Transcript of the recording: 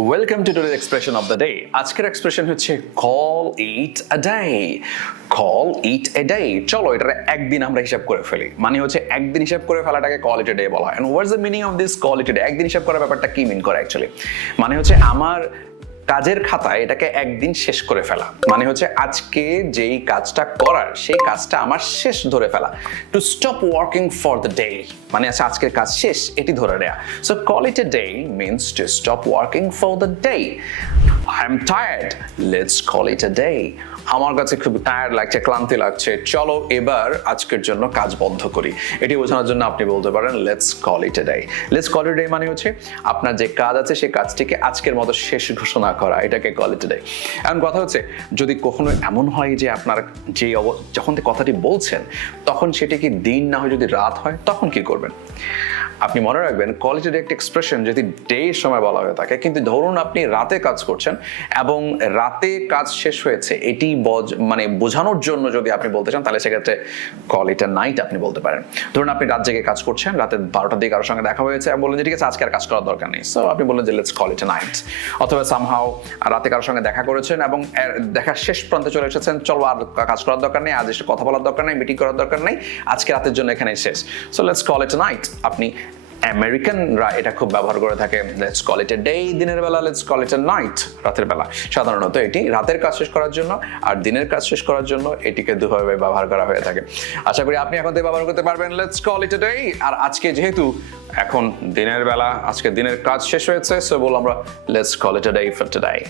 Welcome to today's expression of the day. আজকের expression হচ্ছে call it a day. Call it a day, চলো এটা একদিন আমরা হিসাব করে ফেলি। মানে হচ্ছে একদিন হিসাব করে ফেলাটাকে কল ইট এ ডে বলা হয়। And what's the meaning of this call it a day? একদিন হিসাব করার ব্যাপারটা কি মিন করে অ্যাকচুয়ালি? মানে হচ্ছে আমার কাজের খাতায় এটাকে একদিন শেষ করে ফেলা, মানে হচ্ছে আজকে যেই কাজটা করার সেই কাজটা আমার শেষ ধরে ফেলা। To stop working for the day, মানে আছে আজকের কাজ শেষ এটি ধরে নেয়া। So call it a day means to stop working for the day. I am tired, let's call it a day. আমার কাছে খুব টায়ার্ড লাগছে, ক্লান্তি লাগছে, চলো এবার আজকের জন্য কাজ বন্ধ করি। এটি বোঝানোর জন্য আপনি বলতে পারেন let's call it a day. Let's call it a day মানে হচ্ছে আপনার যে কাজ আছে সেই কাজটিকে আজকের মতো শেষ ঘোষণা করা, এটাকে কল ইট এ ডে। এখন কথা হচ্ছে, যদি কখনো এমন হয় যে আপনার যে যখন কথাটি বলছেন তখন সেটি কি দিন না হয় যদি রাত হয়, তখন কি করবেন? আপনি মনে রাখবেন কল ইট এ ডে একটা এক্সপ্রেশন যদি ডে সময় বলা হয়ে থাকে, কিন্তু ধরুন আপনি রাতে কাজ করছেন এবং রাতে কাজ শেষ হয়েছে এটি মানে বোঝানোর জন্য যদি আপনি বলতে চান তাহলে সেক্ষেত্রে কল ইট এ নাইট আপনি বলতে পারেন। ধরুন আপনি রাত জেগে কাজ করছেন, রাতে 12টার দিকে কারোর সঙ্গে দেখা হয়েছে এবং বললেন যে ঠিক আছে আজকে আর কাজ করার দরকার নেই, সো আপনি বললেন যে let's call it a night. অথবা সামহাও রাতে কারোর সঙ্গে দেখা করেছেন এবং দেখার শেষ প্রান্তে চলে এসেছেন, চলো আর কাজ করার দরকার নেই, আজ এসে কথা বলার দরকার নেই, মিটিং করার দরকার নেই, আজকে রাতের জন্য এখানেই শেষ, so let's call it a night. আপনি আমেরিকানরা এটা খুব ব্যবহার করে থাকে, let's call it a day দিনের বেলা, let's call it a night রাতের বেলা। সাধারণত এটি রাতের কাজ শেষ করার জন্য আর দিনের কাজ শেষ করার জন্য এটিকে দুভাবে ব্যবহার করা হয়ে থাকে। আশা করি আপনি এখন থেকে ব্যবহার করতে পারবেন let's call it a day. আর আজকে যেহেতু এখন দিনের বেলা, আজকে দিনের কাজ শেষ হয়েছে, সো বলবো আমরা let's call it a day for today.